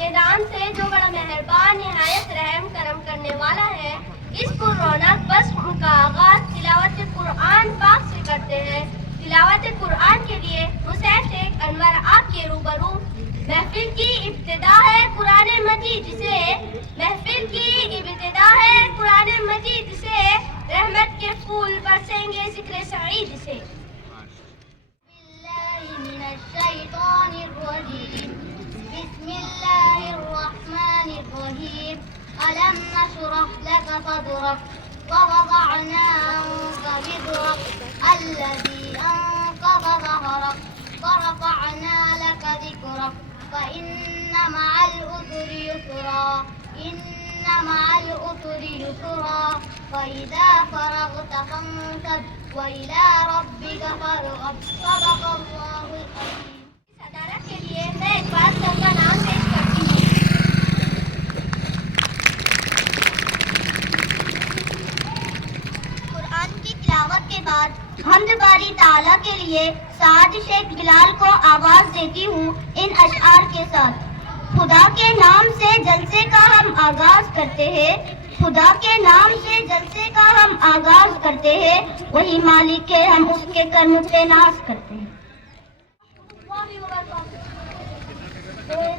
کے نام سے جو بڑا مہربان نہایت رحم کرم کرنے والا ہے۔ اس پر رونق بزم کا آغاز تلاوت قرآن پاک سے کرتے ہیں۔ تلاوت قرآن کے لیے حسین شیخ انور آپ کے روبرو۔ محفل کی ابتدا ہے قرآن مجید سے، محفل کی ابتدا ہے قرآن مجید سے، رحمت کے پھول برسیں گے ذکر سعید سے۔ الشیطان الرجیم بسم اللہ الرحمن الرحیم ألم نشرح لك صدرك ووضعنا عنك وزرك الذي أنقض ظهرك ورفعنا لك ذكرك فإن مع العسر يسرا إن مع العسر يسرا فإذا فرغت فانصب وإلى ربك فارغب صدق اللہ العظیم۔ صدارت کے لیے میں ایک بار سب کا نام پیش کرتی ہوں۔ قرآن کی تلاوت کے بعد حمد باری تعالیٰ کے لیے سعد شیخ بلال کو آواز دیتی ہوں ان اشعار کے ساتھ۔ خدا کے نام سے جلسے کا ہم آغاز کرتے ہیں، خدا کے نام سے جلسے کا ہم آغاز کرتے ہیں، وہی مالک ہے ہم اس کے کرم پہ ناز کرتے ہیں۔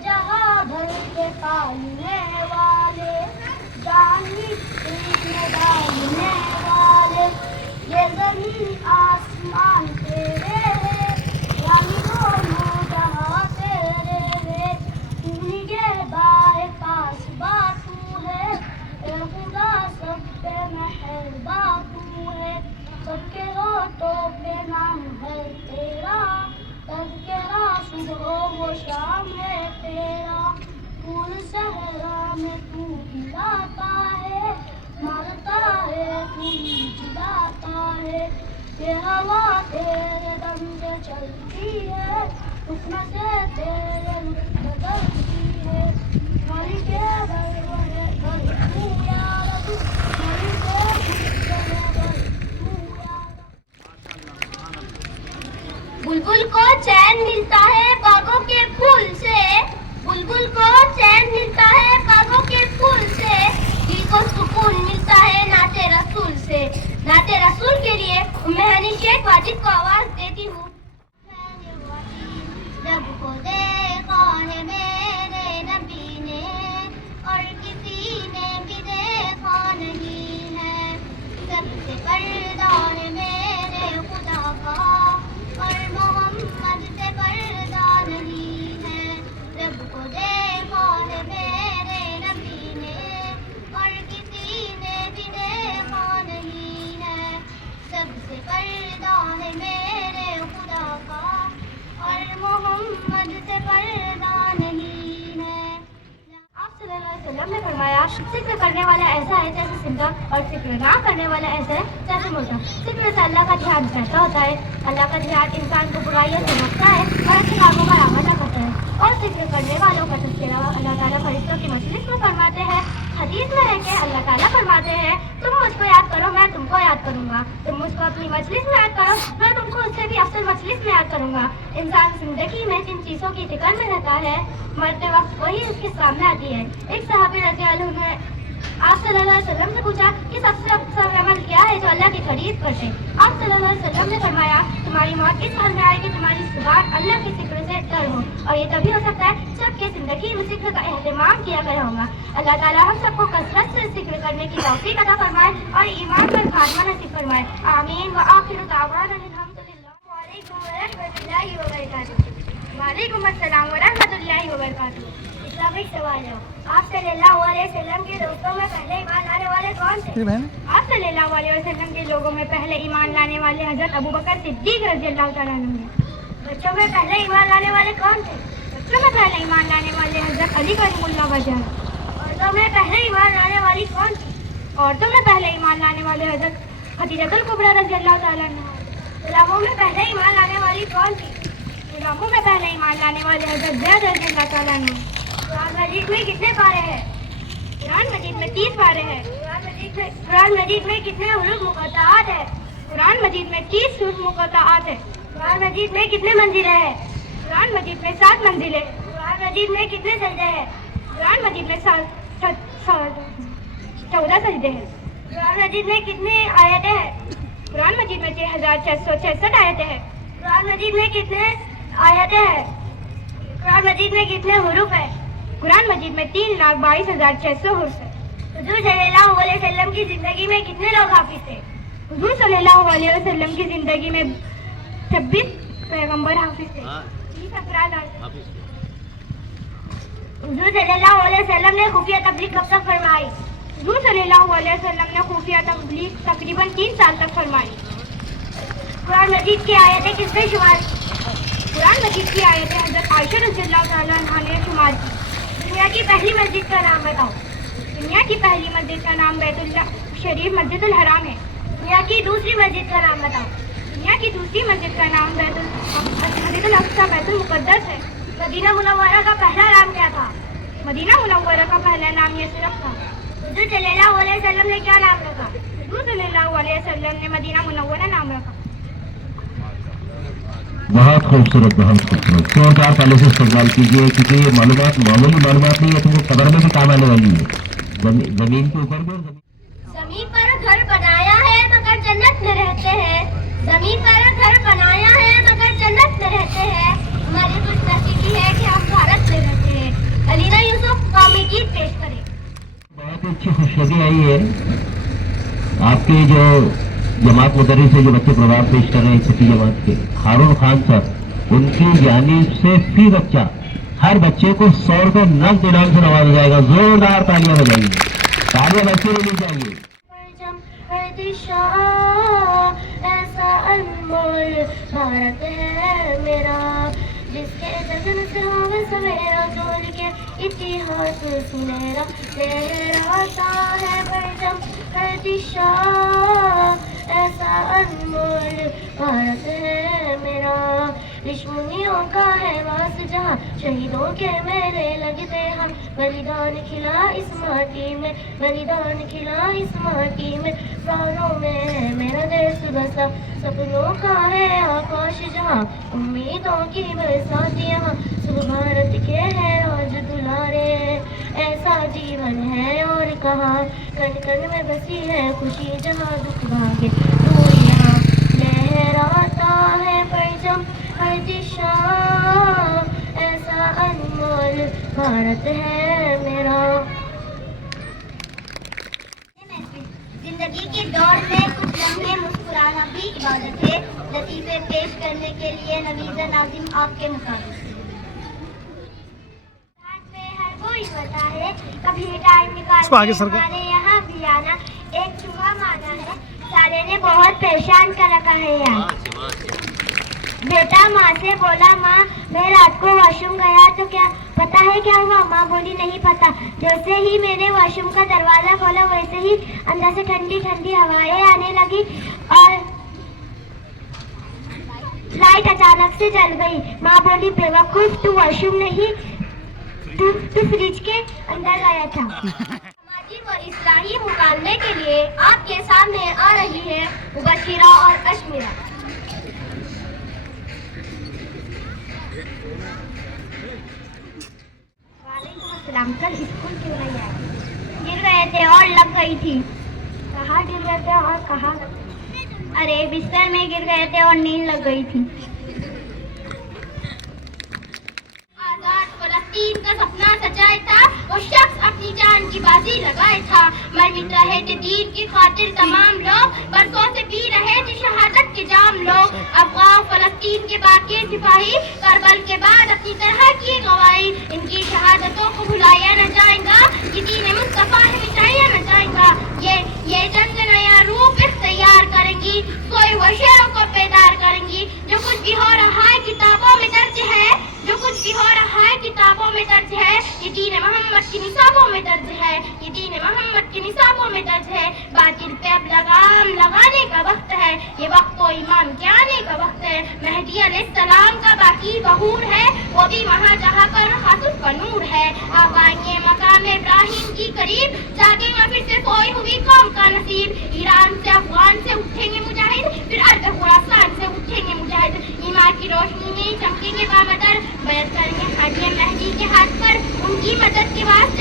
جہاں بھر کے پالنے والے جانی ڈالنے والے، یہ زمین آسمان تیرے ہیں، یعنی دونوں جہاں تیرے ہیں، تو نگہباں پاس باتو ہے، اے خدا سب پہ مہرباں تو ہے، سب کے ہوٹوں پہ نام ہے تیرا، تذکرہ صبح و شام ہے تیرا، پھول صحرا میں تو کھلاتا ہے، مارتا ہے تو جلاتا ہے، یہ ہوا تیرے دم سے چلتی ہے، حکم سے تیرے رخ بدلتی ہے، مالک بر ہے بر تو یا رب، مالک بر تو یا رب۔ بلبل کو چین ملتا ہے باغوں کے پھول سے، بلبل کو چین ملتا ہے باغوں کے پھول سے، دل کو سکون ملتا ہے نعت رسول سے۔ نعت رسول کے لیے ام ہنی شیخ واجد کو آواز دیتی ہوں۔ جب کو دیکھا ہے میرے نبی نے اور کسی نے بھی دیکھا نہیں ہے، سب سے پردہ ہے میرے خدا کا اور محمد سے پردہ نہیں ہے، رب کو دیکھا ہے میرے نبی نے اور کسی نے بھی دیکھا نہیں ہے، سب سے پردہ ہے میرے خدا کا اور محمد سے پردہ نہیں ہے۔ آپ صلی اللہ علیہ وسلم نے فرمایا، ذکر کرنے والا ایسا ہے جیسے زندہ اور ذکر نہ کرنے والا ایسا ہے جیسے مردہ۔ ذکر سے اللہ کا دھیان بہتا ہوتا ہے، اللہ کا دھیان انسان کو برائیوں سے روکتا ہے اور اچھے کاموں پر آمادہ کرتا ہے، اور ذکر کرنے والوں کا تذکرہ اللہ تعالیٰ فرشتوں کی مجلس میں فرماتے ہیں۔ حدیث میں ہے کہ اللہ تعالیٰ فرماتے ہیں، تم مجھ کو یاد کرو میں تم کو یاد کروں گا، تم مجھ کو اپنی مجلس میں یاد کرو میں تم کو اس سے بھی افضل مجلس میں یاد کروں گا۔ انسان زندگی میں جن چیزوں کی فکر میں رہتا ہے، مرتے وقت وہی اس کے سامنے آتی ہے۔ ایک صحابی رضی اللہ عنہ نے آپ صلی اللہ علیہ وسلم سے پوچھا کہ سب سے افضل عمل کیا ہے جو اللہ کے قریب کرتے؟ آپ صلی اللہ علیہ وسلم نے فرمایا، تمہاری موت اس حال میں آئے کہ تمہاری زبان اللہ کے ذکر سے تر ہو، اور یہ تبھی ہو سکتا ہے جب کہ زندگی میں ذکر کا اہتمام کیا کرے ہوگا۔ اللہ تعالیٰ ہم سب کو کثرت سے ذکر کرنے کی توفیق عطا فرمائے اور ایمان پر خاتمہ نصیب فرمائے، آمین۔ وآخر دعوانا الحمدللہ۔ وعلیکم ورحمۃ اللہ وبرکاتہ۔ وعلیکم السلام ورحمۃ اللہ وبرکاتہ۔ اسلامک سوال ہے، آپ صلی اللہ علیہ وسلم کے دوستوں میں پہلے ایمان لانے والے کون تھے؟ آپ صلی اللہ علیہ وسلم کے لوگوں میں پہلے ایمان لانے والے حضرت ابوبکر صدیق رضی اللہ تعالیٰ عنہ ہیں۔ بچوں میں پہلے ایمان لانے والے کون تھے؟ بچوں میں پہلے ایمان لانے والے حضرت علی کریم اللہ وجہ۔ عورتوں میں پہلے ایمان لانے والی کون تھی؟ عورتوں میں پہلے ایمان لانے والے حضرت خدیجہ الکبریٰ رضی اللہ تعالیٰ عنہ۔ غلاموں میں پہلے ایمان لانے والی کون تھی؟ غلاموں میں پہلے ایمان لانے والے حضرت زید رضی اللہ تعالیٰ عنہ۔ قرآن مجید میں کتنے پارے ہیں؟ قرآن مجید میں 30 پارے ہیں۔ قرآن مجید میں کتنے حروف مقطعات ہیں؟ قرآن مجید میں 30 حروف مقطعات ہیں۔ قرآن مجید میں کتنے منزلیں ہیں؟ قرآن مجید میں 7 منزلیں۔ قرآن مجید میں کتنے سجدے ہیں؟ قرآن مجید میں 14 سجدے ہیں. قرآن مجید میں کتنی آیتیں ہیں؟ قرآن مجید میں 6666 آیتیں ہیں. قرآن مجید میں کتنے آیتیں ہیں؟ قرآن مجید میں کتنے حروف ہیں؟ قرآن مجید میں 3,22,600 حروف ہیں. حضور صلی اللہ علیہ وسلم کی زندگی میں کتنے لوگ حافظ تھے؟ حضور صلی اللہ علیہ وسلم کی زندگی میں 26 پیغمبر حافظ تھے. 30 افراد حافظ تھے. حضور صلی اللہ علیہ وسلم نے خفیہ تبلیغ کب تک فرمائی؟ حضور صلی اللہ علیہ وسلم نے خفیہ تبلیغ تقریباً 3 سال تک فرمائی. قرآن مجید کی آیتیں کس نے شمار کی؟ قرآن مجید کی آیتیں حضرت عائشہ رضی اللہ تعالیٰ عنہا نے شمار کی. دنیا کی پہلی مسجد کا نام بتاؤ. دنیا کی پہلی مسجد کا نام بیت اللہ شریف مسجد الحرام ہے. دنیا کی دوسری مسجد کا نام بتاؤ. دنیا کی دوسری مسجد کا نام مسجد الاقصی بیت المقدس ہے. مدینہ منورہ کا پہلا نام کیا تھا؟ مدینہ منورہ کا پہلا نام یثرب تھا. حضور صلی اللہ علیہ وسلم نے کیا نام رکھا؟ حضور صلی اللہ علیہ وسلم نے مدینہ منورہ نام رکھا. بہت خوبصورت، بہت خوبصورت. زوردار پہلے سے استقبال کیجیے، کیونکہ یہ معلومات معمولی معلومات نہیں ہے، تو وہ قبر میں بھی کام آنے والی ہے. زمین کے اوپر بھی. زمین پر گھر بنایا ہے مگر جنت میں رہتے ہیں. زمین پر گھر بنایا ہے مگر جنت میں رہتے ہیں. ہماری خوش نصیبی ہے کہ ہم بھارت میں رہتے ہیں. علینا یوسف قومی گیت پیش کریں. بہت اچھی خوشخبری آئی ہے. آپ کے جو جماعت مدرس ہے، جو بچے پروگرام پیش کر رہے ہیں چھٹی جماعت کے، ہارون خان صاحب، ان کی جانب سے فی بچہ ہر بچے کو 100 روپے نقد انعام سے نوازا جائے گا. زوردار تالیاں بجائیے. تالیاں بچے لینی چاہیے. ایسا انمول بھارت ہے میرا، جس کے جگن سے ہوگا سویرا، ڈول کے اتہاس سنہرا لہراتا ہے پرچم ہر دشا. ایسا انمول بھارت ہے میرا، دشمنیوں کا ہے واس جہاں، شہیدوں کے میلے لگتے ہم. بلیدان کھلا اس ماٹی میں، بلیدان کھلا اس ماٹی میں، پرانوں میں ہے میرا دیس بسا. سپنوں کا ہے آکاش جہاں، امیدوں کی برسات یہاں. صبح بھارت کے ہے آج دلارے، ایسا جیون ہے اور کہاں. کن کن میں بسی ہے خوشی جہاں، دکھ بھاگے دور یہاں. لہراتا ہے پرچم ہر دشا، ایسا انمول بھارت ہے میرا. زندگی کی دوڑ میں کچھ لمحے مسکرانا بھی عبادت ہے. لطیفے پیش کرنے کے لیے نویزہ ناظم آپ کے مقابلے. ہر کوئی ہوتا ہے، کبھی ٹائم نکال ہمارے یہاں بھی آنا. ایک چوہا مانا ہے، سارے نے بہت پریشان کر رکھا ہے یار. بیٹا ماں سے بولا، ماں میں رات کو واش روم گیا تو کیا پتا ہے کیا ہوا؟ ماں بولی نہیں پتا. جیسے ہی میں نے واش روم کا دروازہ کھولا ویسے ہی اندر سے ٹھنڈی ٹھنڈی ہوائیں آنے لگی اور لائٹ اچانک سے جل گئی. ماں بولی بیوقوف، تو واش روم نہیں، تو فریج کے اندر گیا تھا. سماجی و اصلاحی مکالمے کے لیے آپ کے سامنے آ رہی ہے مبشرہ اور اشمیرہ. کل اسکول کیوں نہیں آئے؟ گر گئے تھے اور لگ گئی تھی. کہاں گر گئے تھے اور کہاں؟ ارے بستر میں گر گئے تھے اور نیند لگ گئی تھی. آزاد فلسطین کا سپنا سجائے تھا وہ شخص، اپنی جان کی بازی لگائے تھا. مر مٹ رہے تھے دین کی خاطر تمام لوگ، برسوں سے پی رہے تھے شہادت کے جام لوگ. افغان فلسطین کے باقی سپاہی کربل کے بعد اپنی طرح کی گواہی. ان کی شہادتوں کو بھلایا نہ جائے گا، یہ دین مصطفیٰ ہے مٹایا نہ جائے گا. یہ جنگ نیا روپ اختیار کریں گی، سوئے ہوئے شیروں کو بیدار کریں گی. جو کچھ بھی ہو رہا ہے کتابوں میں درج ہے، جو کچھ بھی ہو رہا ہے کتابوں میں درج ہے. یہ دین محمد کی نصابوں میں درج ہے، یہ دین محمد کی نصابوں میں درج ہے. باطل پہ اب لگام لگانے کا وقت ہے، یہ وقت تو ایمان کے آنے کا وقت ہے. مہدی علیہ السلام کا باقی ظہور ہے، وہ بھی وہاں جہاں پر خاص کا نور ہے. آپ آئیں گے مقام ابراہیم کی قریب، جاگیں گا پھر سے سوئی ہوئی قوم کا نصیب. ایران سے افغان سے اٹھیں گے مجاہد، پھر ارض خراسان سے اٹھیں گے مجاہد. ایمان کی روشنی میں چمکیں گے بامدر، بیعت کریں گے ہادی مہدی کے ہاتھ پر. ان کی مدد کے واسطے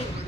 1,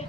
1,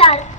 4,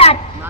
7,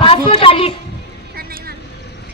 540।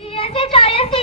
83।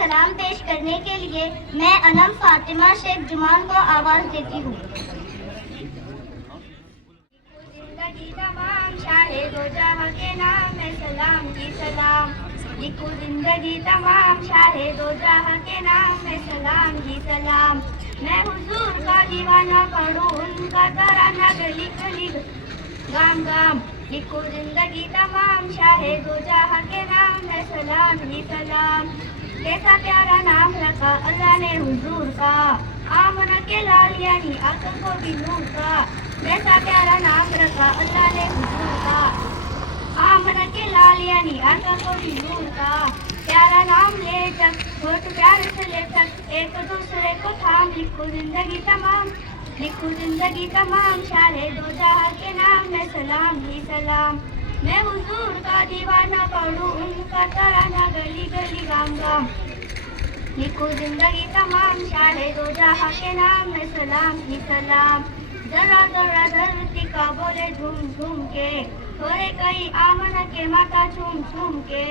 سلام پیش کرنے کے لیے میں انم فاطمہ شیخ جمان کو آواز دیتی ہوں۔ زندگی تمام شاہ دو جہاں کے نام میں سلام ہی سلام، لکھو زندگی تمام شاہ دو جہاں کے نام میں سلام ہی سلام، میں حضور کا دیوانہ پڑھوں ان کا ترانہ گلی گلی گام گام، لکھو زندگی تمام شاہ دو جہاں کے نام میں سلام ہی سلام، کیسا پیارا نام رکھا اللہ نے حضور کا، آمنہ کے لال یعنی عقل کو بھی نور کا، کیسا پیارا نام رکھا اللہ نے حضور کا، آمنہ کے لال یعنی عقل کو بھی نور کا، پیارا نام لے جگ ہوٹ پیار سے لے تک ایک دوسرے کو تھام، لکھو زندگی تمام، لکھو زندگی تمام شاہ دو جہاں کے نام میں سلام ہی سلام، میں حضور کا دیوانہ پڑھوں ان کا ترانہ گلی گلی گام گام، لکھو زندگی تمام شاہ دو جہاں کے نام میں سلام ہی سلام، ذرا ذرا دھرتی کا بولے جھوم جھوم کے، تھوڑے کئی آمنہ کے ماتا جھوم جھوم کے،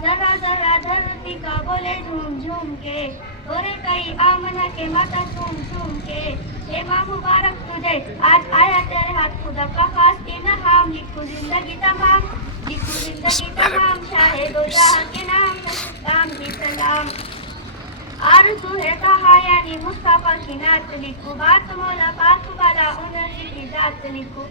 ذرا ذرا دھرتی کا بولے جھوم جھوم کے، تھوڑے کئی آمنہ کے ماتا جھوم جھوم کے، اے ماں مبارک تجھے آج آیا تیرے ہاتھ خدا کا خاص انعام، لکھو زندگی تمام، لکھو زندگی تمام شاہ دو جہاں کے نام میں سلام ہی سلام، آرزو ہے کہا یعنی مصطفیٰ کی نعت لکھو، بات مولا پاک والا انہیں کی ذات لکھو،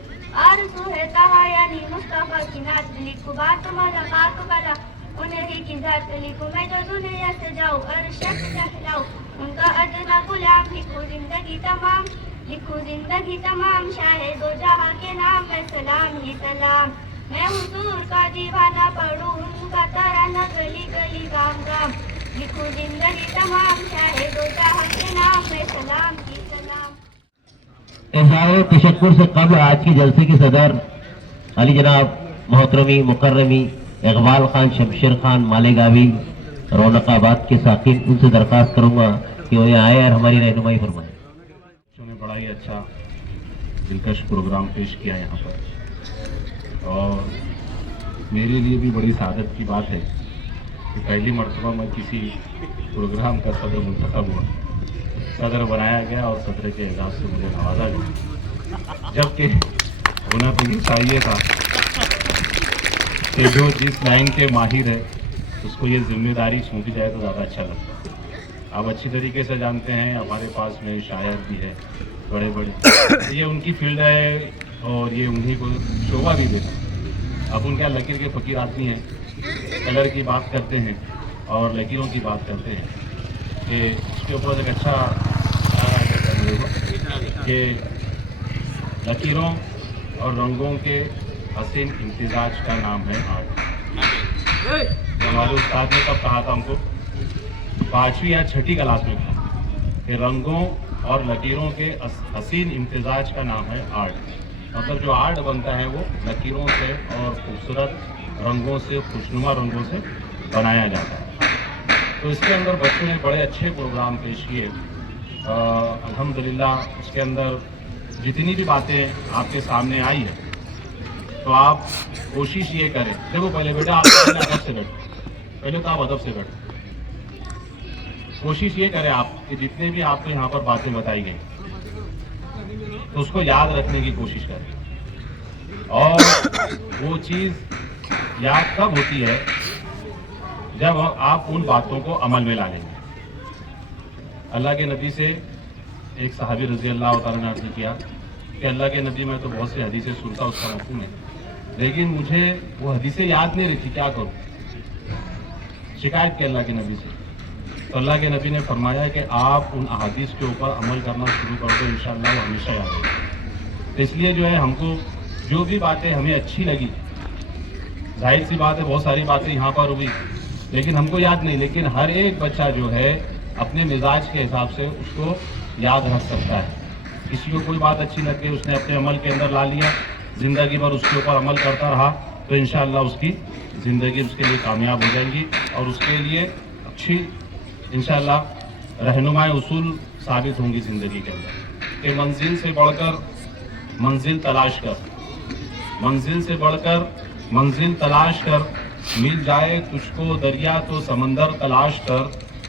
آرزو ہے کہا یعنی مصطفیٰ کی نعت لکھو، بات مولا پاک والا انہیں کی ذات لکھو، میں جو دنیا سے جاؤں عرش سے کہلاؤں ان کا ادنا غلام، لکھو زندگی تمام، لکھو زندگی تمام شاہ دو جہاں کے نام میں سلام ہی سلام، میں حضور کا دیوانہ پڑھوں ان کا ترانہ گلی گلی گام گام، لکھو زندگی تمام شاہ دو جہاں کے نام میں سلام ہی سلام۔ اظہار تشکر سے قبل آج کے جلسے کے صدر علی جناب محترمی مکرمی اقبال خان شمشیر خان مالیگاوی رونق آباد کے ساکن، ان سے درخواست کروں گا کہ وہ آئے اور ہماری رہنمائی فرمائیں۔ نے بڑا ہی اچھا دلکش پروگرام پیش کیا یہاں پر، اور میرے لیے بھی بڑی سعادت کی بات ہے کہ پہلی مرتبہ میں کسی پروگرام کا صدر منتخب ہوا، صدر بنایا گیا اور صدر کے اعزاز سے مجھے نوازا گیا، جبکہ ہونا تو یہ چاہیے تھا کہ جو جس لائن کے ماہر ہے اس کو یہ ذمہ داری سونپی جائے تو زیادہ اچھا لگتا ہے۔ آپ اچھی طریقے سے جانتے ہیں ہمارے پاس میں شاعر بھی ہے بڑے بڑے، یہ ان کی فیلڈ ہے اور یہ انہیں کو شعبہ بھی دیتا۔ اب ان کیا لکیر کے فقیر آدمی ہیں، کلر کی بات کرتے ہیں اور لکیروں کی بات کرتے ہیں، کہ اس کے اوپر ایک اچھا کہ لکیروں اور رنگوں کے حسین امتزاج کا نام ہے آرٹ۔ ہمارے استاد نے کب کہا تھا ہم کو، 5ویں یا 6ٹھی کلاس میں کہا کہ رنگوں اور لکیروں کے حسین امتزاج کا نام ہے آرٹ، مطلب جو آرٹ بنتا ہے وہ لکیروں سے اور خوبصورت رنگوں سے، خوشنما رنگوں سے بنایا جاتا ہے۔ تو اس کے اندر بچوں نے بڑے اچھے پروگرام پیش کیے، الحمدللہ اس کے اندر جتنی بھی باتیں آپ کے سامنے آئی ہیں تو آپ کوشش یہ کریں، دیکھو پہلے بیٹا آپ ادب سے بیٹھو، پہلے تو آپ ادب سے بیٹھو، کوشش یہ کریں آپ کہ جتنے بھی آپ کو یہاں پر باتیں بتائی گئی تو اس کو یاد رکھنے کی کوشش کریں، اور وہ چیز یاد کب ہوتی ہے جب آپ ان باتوں کو عمل میں لا لیں گے۔ اللہ کے نبی سے ایک صحابی رضی اللہ تعالیٰ نے عرض کیا کہ اللہ کے نبی میں تو بہت سی حدیثیں سنتا، اس کا مفہوم ہے، لیکن مجھے وہ حدیثیں یاد نہیں رہتی، کیا کروں؟ شکایت کی اللہ کے نبی سے، تو اللہ کے نبی نے فرمایا کہ آپ ان احادیث کے اوپر عمل کرنا شروع کر دو، انشاءاللہ وہ ہمیشہ یاد رہے گا۔ تو اس لیے جو ہے ہم کو جو بھی باتیں ہمیں اچھی لگی، ظاہر سی بات ہے بہت ساری باتیں یہاں پر ہوئی لیکن ہم کو یاد نہیں، لیکن ہر ایک بچہ جو ہے اپنے مزاج کے حساب سے اس کو یاد رکھ سکتا ہے۔ کسی کو کوئی بات اچھی لگ گئی، اس نے اپنے عمل کے اندر لا لیا، زندگی بھر اس کے اوپر عمل کرتا رہا تو انشاءاللہ اس کی زندگی اس کے لیے کامیاب ہو جائیں گی، اور اس کے لیے اچھی انشاءاللہ رہنمائی اصول ثابت ہوں گی زندگی کے اندر، کہ منزل سے بڑھ کر منزل تلاش کر، منزل سے بڑھ کر منزل تلاش کر، مل جائے تجھ کو دریا تو سمندر تلاش کر،